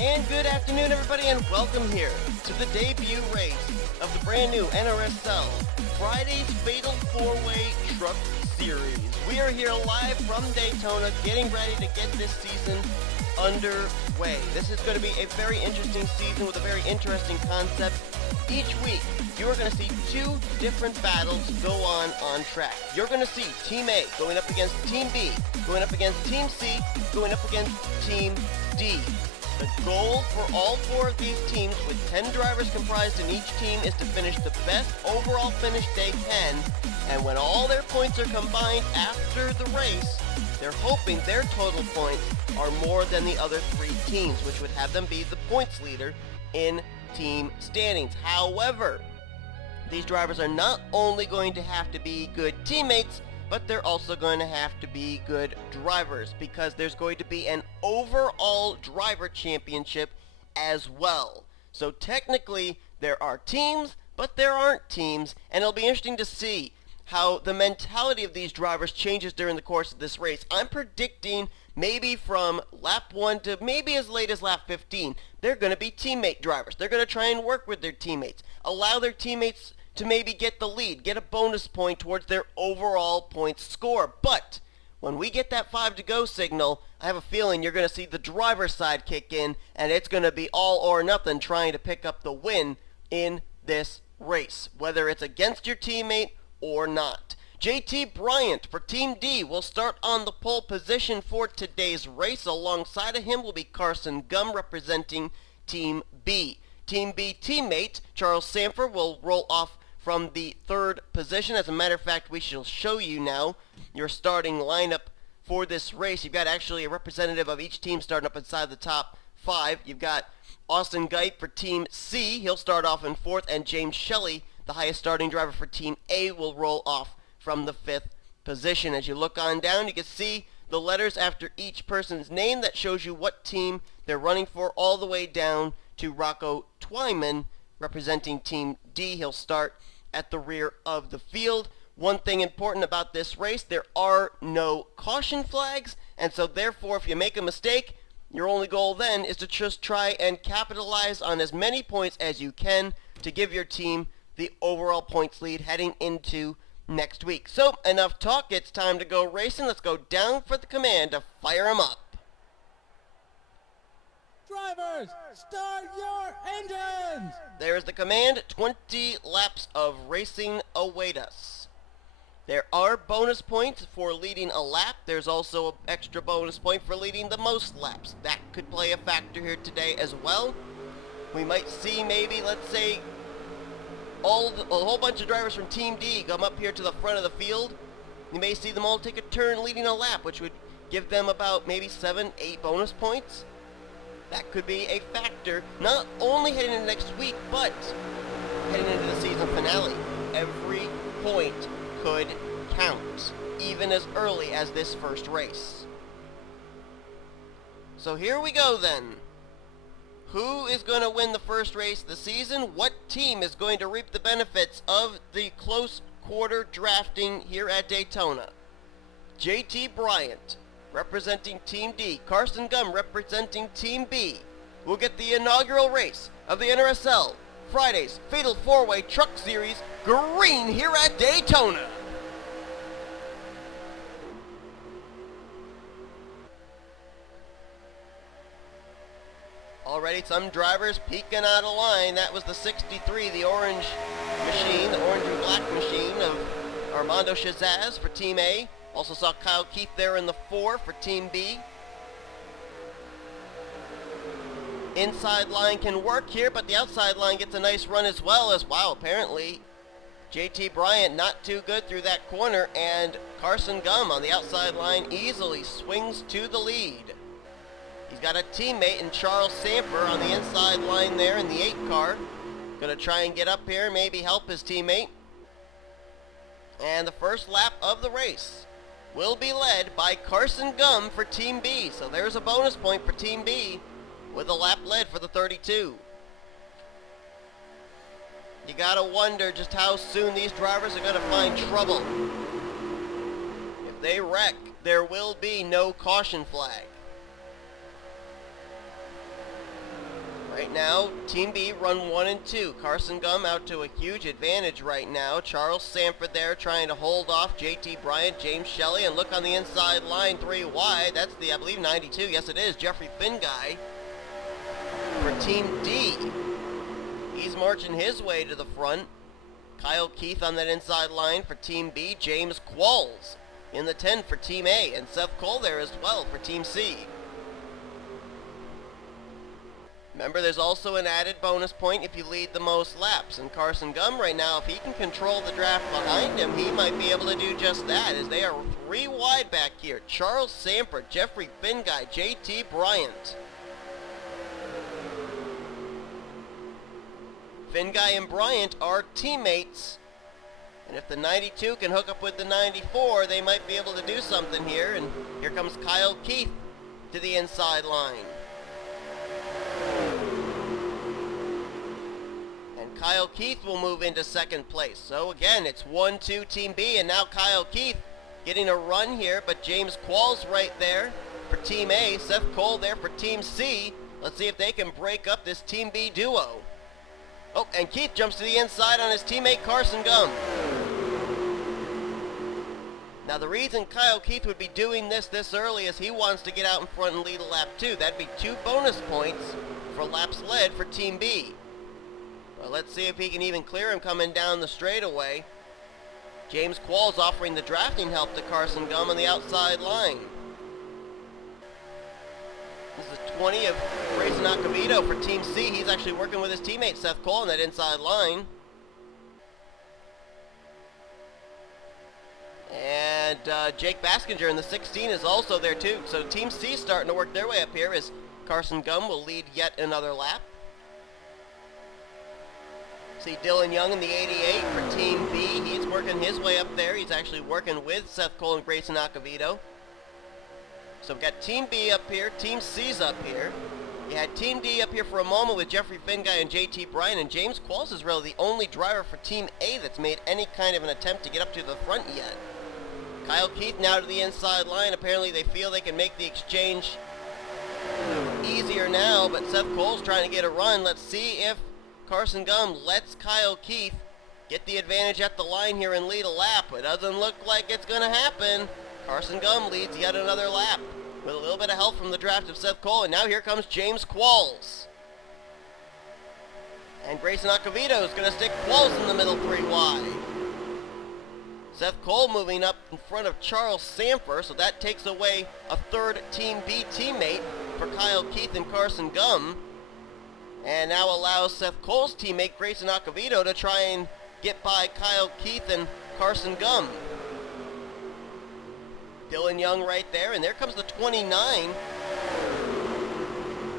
And good afternoon, everybody, and welcome here to the debut race of the brand new NRSL Friday's Fatal 4-Way Truck Series. We are here live from Daytona, getting ready to get this season underway. This is going to be a very interesting season with a very interesting concept. Each week, you are going to see two different battles go on track. You're going to see Team A going up against Team B, going up against Team C, going up against Team D. The goal for all four of these teams, with 10 drivers comprised in each team, is to finish the best overall finish they can, and when all their points are combined after the race, they're hoping their total points are more than the other three teams, which would have them be the points leader in team standings. However, these drivers are not only going to have to be good teammates, but they're also going to have to be good drivers, because there's going to be an overall driver championship as well. So technically, there are teams, but there aren't teams, and it'll be interesting to see how the mentality of these drivers changes during the course of this race. I'm predicting maybe from lap 1 to maybe as late as lap 15, they're going to be teammate drivers. They're going to try and work with their teammates, allow their teammates to maybe get the lead, get a bonus point towards their overall points score. But when we get that 5 to go signal, I have a feeling you're going to see the driver's side kick in, and it's going to be all or nothing trying to pick up the win in this race, whether it's against your teammate or not. JT Bryant for Team D will start on the pole position for today's race. Alongside of him will be Carson Gum representing Team B. Team B teammate Charles Sanford will roll off from the third position. As a matter of fact, we shall show you now your starting lineup for this race. You've got actually a representative of each team starting up inside the top 5. You've got Austin Geit for Team C. He'll start off in 4th, and James Shelley, the highest starting driver for Team A, will roll off from the 5th position. As you look on down, you can see the letters after each person's name that shows you what team they're running for, all the way down to Rocco Twyman representing Team D. He'll start at the rear of the field. One thing important about this race, there are no caution flags, and so therefore if you make a mistake, your only goal then is to just try and capitalize on as many points as you can to give your team the overall points lead heading into next week. So enough talk, it's time to go racing. Let's go down for the command to fire them up. Drivers, start your engines! There's the command. 20 laps of racing await us. There are bonus points for leading a lap. There's also an extra bonus point for leading the most laps. That could play a factor here today as well. We might see maybe, let's say, a whole bunch of drivers from Team D come up here to the front of the field. You may see them all take a turn leading a lap, which would give them about maybe 7-8 bonus points. That could be a factor, not only heading into next week, but heading into the season finale. Every point could count, even as early as this first race. So here we go then. Who is going to win the first race of the season? What team is going to reap the benefits of the close quarter drafting here at Daytona? JT Bryant representing Team D, Carson Gum representing Team B. We'll get the inaugural race of the NRSL Friday's Fatal 4-Way Truck Series green here at Daytona. Already some drivers peeking out of line. That was the 63, the orange machine, the orange and black machine of Armando Shazaz for Team A. Also saw Kyle Keith there in the 4 for Team B. Inside line can work here, but the outside line gets a nice run as well. As wow, apparently JT Bryant not too good through that corner, and Carson Gum on the outside line easily swings to the lead. He's got a teammate in Charles Samper on the inside line there in the 8 car. Gonna try and get up here, maybe help his teammate. And the first lap of the race will be led by Carson Gum for Team B. So there's a bonus point for Team B with a lap led for the 32. You gotta wonder just how soon these drivers are gonna find trouble. If they wreck, there will be no caution flag. Right now, Team B run 1 and 2. Carson Gum out to a huge advantage right now. Charles Sanford there trying to hold off JT Bryant, James Shelley, and look on the inside line, 3 wide. That's the, I believe, 92. Yes, it is. Jeffrey Finguy for Team D. He's marching his way to the front. Kyle Keith on that inside line for Team B. James Qualls in the 10 for Team A. And Seth Cole there as well for Team C. Remember, there's also an added bonus point if you lead the most laps. And Carson Gum right now, if he can control the draft behind him, he might be able to do just that, as they are 3 wide back here. Charles Sanford, Jeffrey Finguy, JT Bryant. Finguy and Bryant are teammates. And if the 92 can hook up with the 94, they might be able to do something here. And here comes Kyle Keith to the inside line. Kyle Keith will move into second place. So again, it's 1-2 Team B, and now Kyle Keith getting a run here, but James Qualls right there for Team A, Seth Cole there for Team C. Let's see if they can break up this Team B duo. Oh, and Keith jumps to the inside on his teammate Carson Gum. Now the reason Kyle Keith would be doing this early is he wants to get out in front and lead a lap 2. That'd be 2 bonus points for laps led for Team B. Well, let's see if he can even clear him coming down the straightaway. James Qualls offering the drafting help to Carson Gum on the outside line. This is 20 of Grayson Acevedo for Team C. He's actually working with his teammate Seth Cole on that inside line. And Jake Baskinger in the 16 is also there too. So Team C starting to work their way up here as Carson Gum will lead yet another lap. See Dylan Young in the 88 for Team B. He's working his way up there. He's actually working with Seth Cole and Grayson Acevedo. So we've got Team B up here. Team C's up here. You had Team D up here for a moment with Jeffrey Finguy and JT Bryant. And James Qualls is really the only driver for Team A that's made any kind of an attempt to get up to the front yet. Kyle Keith now to the inside line. Apparently they feel they can make the exchange easier now. But Seth Cole's trying to get a run. Let's see if Carson Gum lets Kyle Keith get the advantage at the line here and lead a lap. It doesn't look like it's going to happen. Carson Gum leads yet another lap with a little bit of help from the draft of Seth Cole. And now here comes James Qualls. And Grayson Acevedo is going to stick Qualls in the middle 3 wide. Seth Cole moving up in front of Charles Sanford, so that takes away a third Team B teammate for Kyle Keith and Carson Gum. And now allows Seth Cole's teammate Grayson Acevedo to try and get by Kyle Keith and Carson Gum. Dylan Young right there, and there comes the 29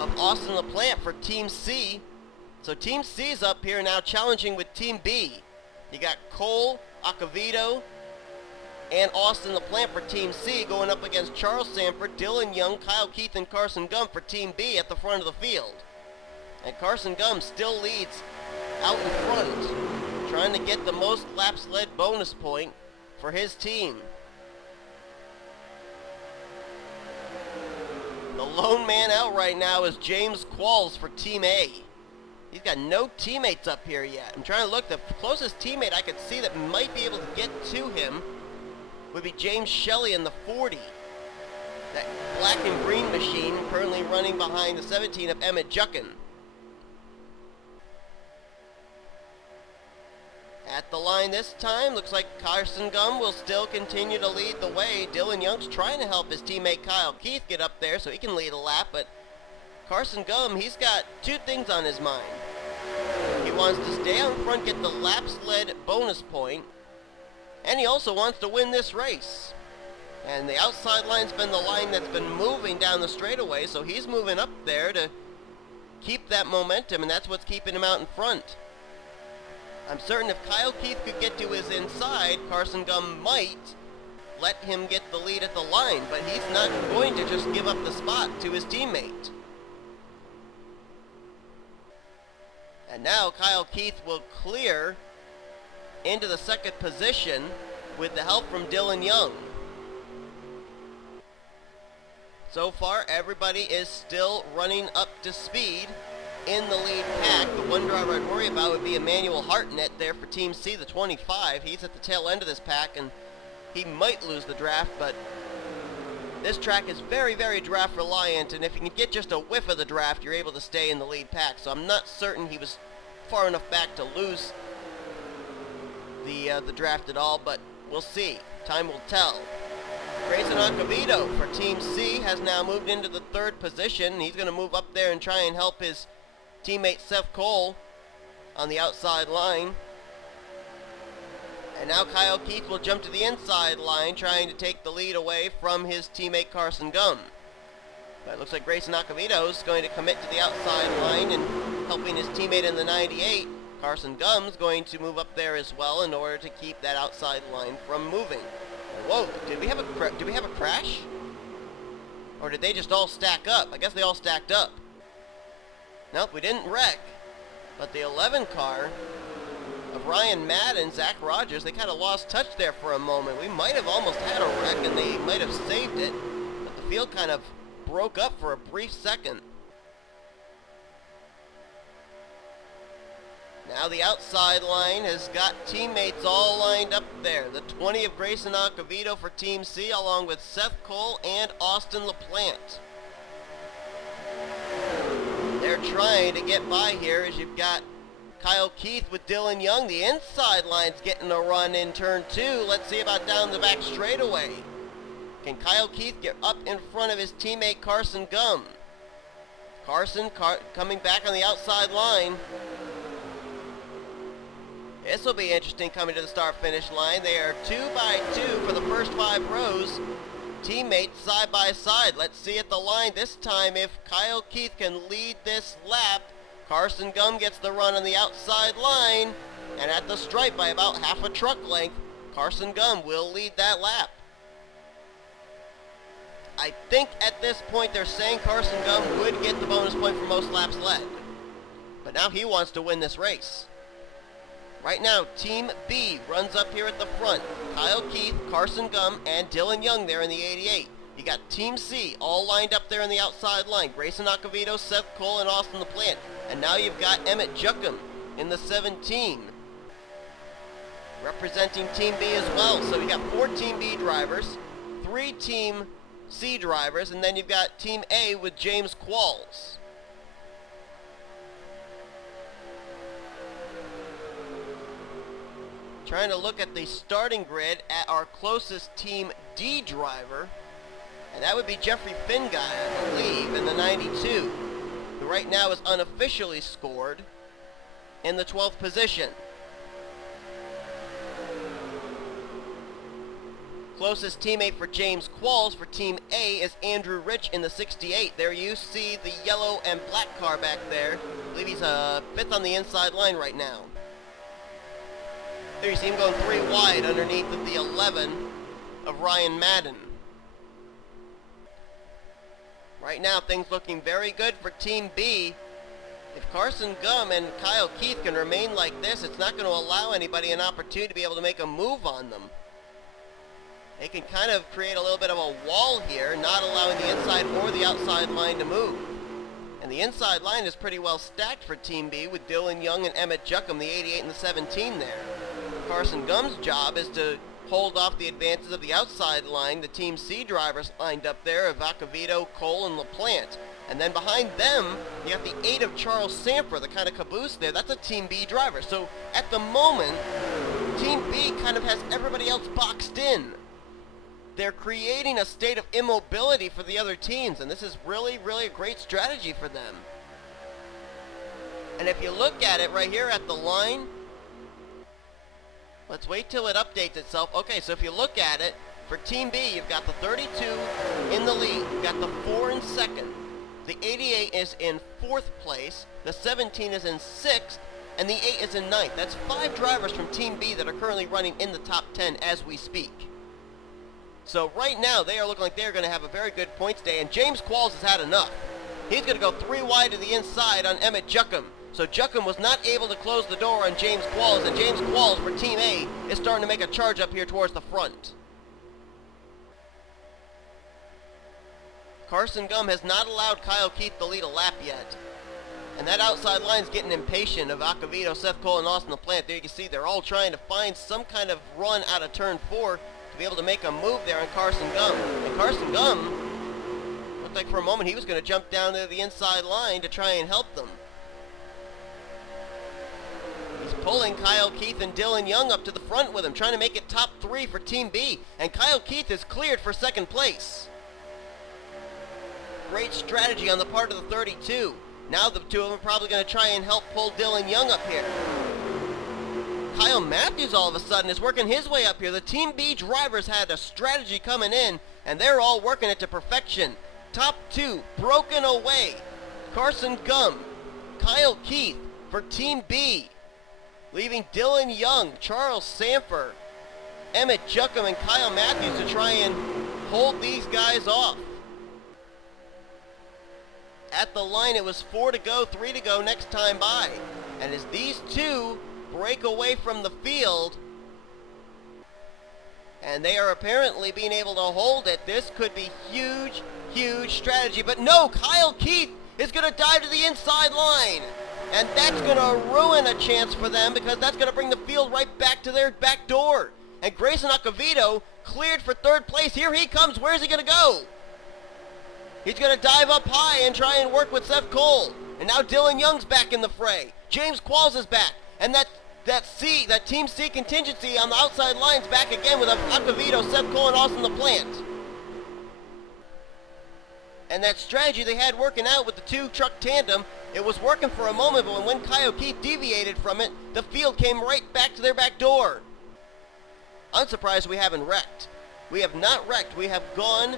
of Austin LaPlante for Team C. So Team C's up here now challenging with Team B. You got Cole, Acevedo, and Austin LaPlante for Team C going up against Charles Sanford, Dylan Young, Kyle Keith, and Carson Gum for Team B at the front of the field. And Carson Gum still leads out in front, trying to get the most laps led bonus point for his team. The lone man out right now is James Qualls for Team A. He's got no teammates up here yet. I'm trying to look. The closest teammate I could see that might be able to get to him would be James Shelley in the 40. That black and green machine currently running behind the 17 of Emmett Juckin. At the line this time, looks like Carson Gum will still continue to lead the way. Dylan Young's trying to help his teammate Kyle Keith get up there so he can lead a lap, but Carson Gum, he's got 2 things on his mind. He wants to stay out front, get the laps led bonus point, and he also wants to win this race. And the outside line's been the line that's been moving down the straightaway, so he's moving up there to keep that momentum, and that's what's keeping him out in front. I'm certain if Kyle Keith could get to his inside, Carson Gum might let him get the lead at the line, but he's not going to just give up the spot to his teammate. And now Kyle Keith will clear into the second position with the help from Dylan Young. So far, everybody is still running up to speed. in the lead pack. The one driver I'd worry about would be Emmanuel Hartnett there for Team C, the 25. He's at the tail end of this pack, and he might lose the draft, but this track is very, very draft reliant, and if you can get just a whiff of the draft, you're able to stay in the lead pack. So I'm not certain he was far enough back to lose the draft at all, but we'll see. Time will tell. Grayson Acevedo for Team C has now moved into the 3rd position. He's going to move up there and try and help his teammate Seth Cole on the outside line. And now Kyle Keith will jump to the inside line, trying to take the lead away from his teammate Carson Gum. But it looks like Grayson Acevedo is going to commit to the outside line and helping his teammate in the 98. Carson Gum's going to move up there as well in order to keep that outside line from moving. Whoa, did we have a crash? Or did they just all stack up? I guess they all stacked up. Nope, we didn't wreck. But the 11 car of Ryan Madden, Zach Rogers, they kind of lost touch there for a moment. We might have almost had a wreck and they might have saved it, but the field kind of broke up for a brief second. Now the outside line has got teammates all lined up there. The 20 of Grayson Acevedo for Team C, along with Seth Cole and Austin LaPlante. They're trying to get by here as you've got Kyle Keith with Dylan Young. The inside line's getting a run in turn 2. Let's see about down the back straightaway. Can Kyle Keith get up in front of his teammate Carson Gum? Carson coming back on the outside line. This will be interesting coming to the start-finish line. They are 2 by 2 for the first 5 rows. Teammates side by side. Let's see at the line this time if Kyle Keith can lead this lap. Carson Gum gets the run on the outside line, and at the stripe by about half a truck length, Carson Gum will lead that lap. I think at this point they're saying Carson Gum would get the bonus point for most laps led. But now he wants to win this race. Right now, Team B runs up here at the front. Kyle Keith, Carson Gum, and Dylan Young there in the 88. You got Team C all lined up there in the outside line. Grayson Acevedo, Seth Cole, and Austin LaPlante. And now you've got Emmett Juckham in the 17. Representing Team B as well. So you got 4 Team B drivers, 3 Team C drivers, and then you've got Team A with James Qualls. Trying to look at the starting grid at our closest Team D driver, and that would be Jeffrey Finguy, I believe, in the 92, who right now is unofficially scored in the 12th position. Closest teammate for James Qualls for Team A is Andrew Rich in the 68. There you see the yellow and black car back there. I believe he's 5th on the inside line right now. There you see him going 3 wide underneath of the 11 of Ryan Madden. Right now, things looking very good for Team B. If Carson Gum and Kyle Keith can remain like this, it's not going to allow anybody an opportunity to be able to make a move on them. They can kind of create a little bit of a wall here, not allowing the inside or the outside line to move. And the inside line is pretty well stacked for Team B with Dylan Young and Emmett Juckham, the 88 and the 17 there. Carson Gum's job is to hold off the advances of the outside line. The Team C drivers lined up there of Acevedo, Cole, and LaPlante. And then behind them, you have the 8 of Charles Samper, the kind of caboose there. That's a Team B driver. So at the moment, Team B kind of has everybody else boxed in. They're creating a state of immobility for the other teams, and this is really, really a great strategy for them. And if you look at it right here at the line, let's wait till it updates itself. Okay, so if you look at it, for Team B, you've got the 32 in the lead. You've got the 4 in second. The 88 is in 4th place. The 17 is in 6th. And the 8 is in 9th. That's 5 drivers from Team B that are currently running in the top 10 as we speak. So right now, they are looking like they're going to have a very good points day. And James Qualls has had enough. He's going to go 3 wide to the inside on Emmett Juckham. So Juckham was not able to close the door on James Qualls, and James Qualls for Team A is starting to make a charge up here towards the front. Carson Gum has not allowed Kyle Keith to lead a lap yet. And that outside line's getting impatient of Acavito, Seth Cole, and Austin LaPlante. There you can see they're all trying to find some kind of run out of turn 4 to be able to make a move there on Carson Gum. And Carson Gum looked like for a moment he was going to jump down to the inside line to try and help them. He's pulling Kyle Keith and Dylan Young up to the front with him, trying to make it top 3 for Team B. And Kyle Keith is cleared for second place. Great strategy on the part of the 32. Now the two of them are probably going to try and help pull Dylan Young up here. Kyle Matthews all of a sudden is working his way up here. The Team B drivers had a strategy coming in, and they're all working it to perfection. Top 2 broken away. Carson Gum, Kyle Keith for Team B, leaving Dylan Young, Charles Sanford, Emmett Juckham, and Kyle Matthews to try and hold these guys off. At the line, it was 4 to go, 3 to go next time by. And as these two break away from the field, and they are apparently being able to hold it, this could be huge, huge strategy. But no, Kyle Keith is going to dive to the inside line. And that's going to ruin a chance for them, because that's going to bring the field right back to their back door. And Grayson Acavito cleared for third place. Here he comes. Where's he going to go? He's going to dive up high and try and work with Seth Cole. And now Dylan Young's back in the fray. James Qualls is back. And that Team C contingency on the outside line's back again with Acavito, Seth Cole, and Austin LaPlante. And that strategy they had working out with the two truck tandem, it was working for a moment, but when Kyle Keith deviated from it, the field came right back to their back door. I'm surprised we haven't wrecked. We have not wrecked. We have gone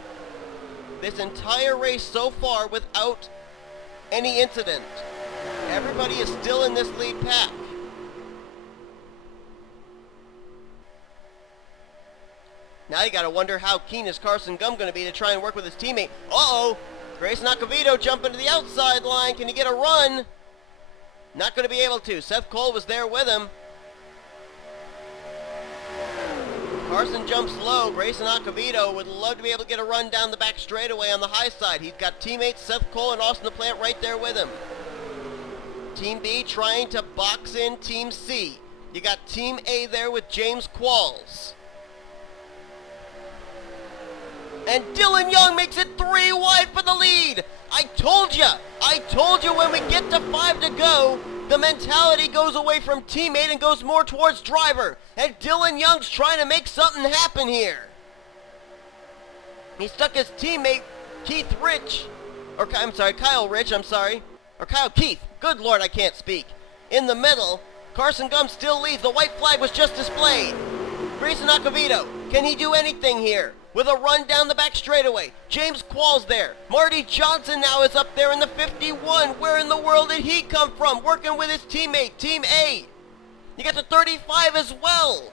this entire race so far without any incident. Everybody is still in this lead pack. Now you gotta wonder how keen is Carson Gum gonna be to try and work with his teammate. Uh-oh! Grayson Acavito jumping to the outside line. Can he get a run? Not gonna be able to. Seth Cole was there with him. Carson jumps low. Grayson Acavito would love to be able to get a run down the back straightaway on the high side. He's got teammates Seth Cole and Austin LaPlante right there with him. Team B trying to box in Team C. You got Team A there with James Qualls. And Dylan Young makes it 3 wide for the lead. I told you when we get to 5 to go, the mentality goes away from teammate and goes more towards driver. And Dylan Young's trying to make something happen here. He stuck his teammate, Kyle Keith. Good Lord, I can't speak. In the middle, Carson Gum still leads. The white flag was just displayed. Grayson Acavito, can he do anything here? With a run down the back straightaway. James Qualls there. Marty Johnson now is up there in the 51. Where in the world did he come from? Working with his teammate, Team A. You got the 35 as well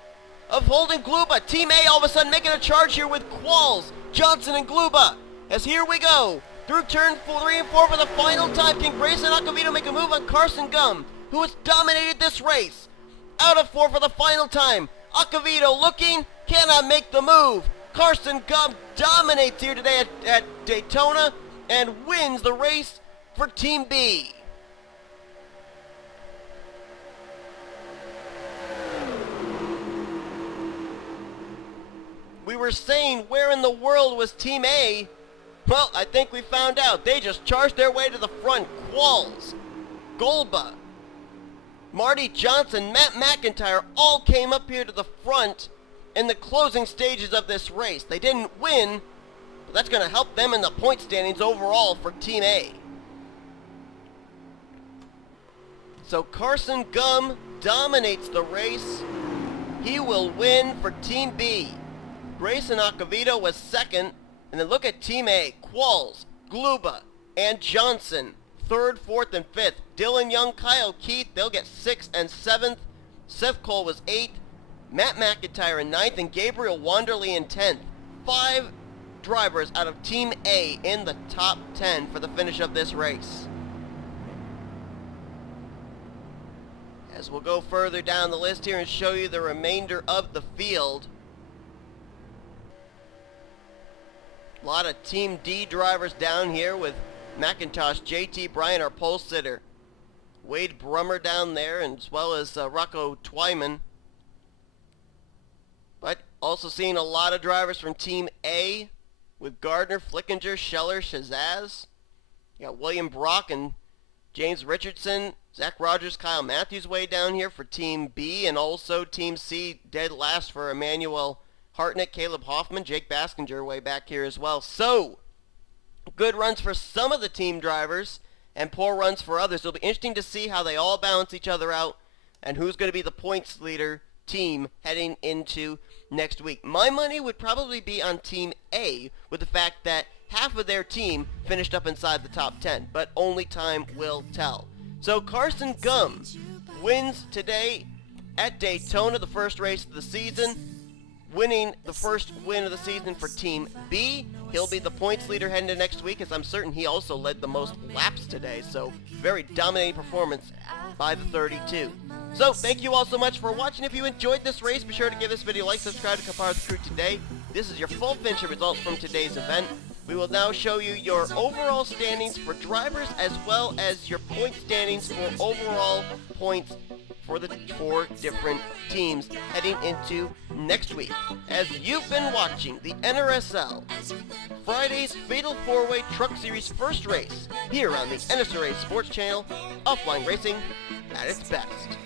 of Holden Gluba. Team A all of a sudden making a charge here with Qualls, Johnson, and Gluba. As here we go. Through turn 3 and 4 for the final time. Can Grayson Acavito make a move on Carson Gum, who has dominated this race? Out of 4 for the final time. Acavito looking, cannot make the move. Carson Gum dominates here today at Daytona and wins the race for Team B. We were saying, where in the world was Team A? Well, I think we found out. They just charged their way to the front. Qualls, Golba, Marty Johnson, Matt McIntyre all came up here to the front in the closing stages of this race. They didn't win, but that's going to help them in the point standings overall for Team A. So Carson Gum dominates the race. He will win for Team B. Grayson Acavito was second. And then look at Team A. Qualls, Gluba, and Johnson. Third, fourth, and fifth. Dylan Young, Kyle Keith, they'll get 6th and 7th. Seth Cole was 8th. Matt McIntyre in 9th, and Gabriel Wanderley in 10th. 5 drivers out of Team A in the top 10 for the finish of this race. As we'll go further down the list here and show you the remainder of the field. A lot of Team D drivers down here with McIntosh, JT Bryan, our pole sitter. Wade Brummer down there, and as well as Rocco Twyman. But also seeing a lot of drivers from Team A with Gardner, Flickinger, Scheller, Shazaz. You got William Brock and James Richardson, Zach Rogers, Kyle Matthews way down here for Team B, and also Team C dead last for Emmanuel Hartnett, Caleb Hoffman, Jake Baskinger way back here as well. So, good runs for some of the team drivers and poor runs for others. It'll be interesting to see how they all balance each other out and who's going to be the points leader team heading into next week. My money would probably be on Team A with the fact that half of their team finished up inside the top 10, but only time will tell. So Carson Gum wins today at Daytona, the first race of the season, winning the first win of the season for Team B. He'll be the points leader heading into next week, as I'm certain he also led the most laps today, so very dominating performance by the 32. So, thank you all so much for watching. If you enjoyed this race, be sure to give this video a like, subscribe to become part of the crew today. This is your full finisher results from today's event. We will now show you your overall standings for drivers as well as your point standings for overall points for the 4 different teams heading into next week. As you've been watching the NRSL Friday's Fatal 4-Way Truck Series first race here on the NSRA Sports Channel, offline racing at its best.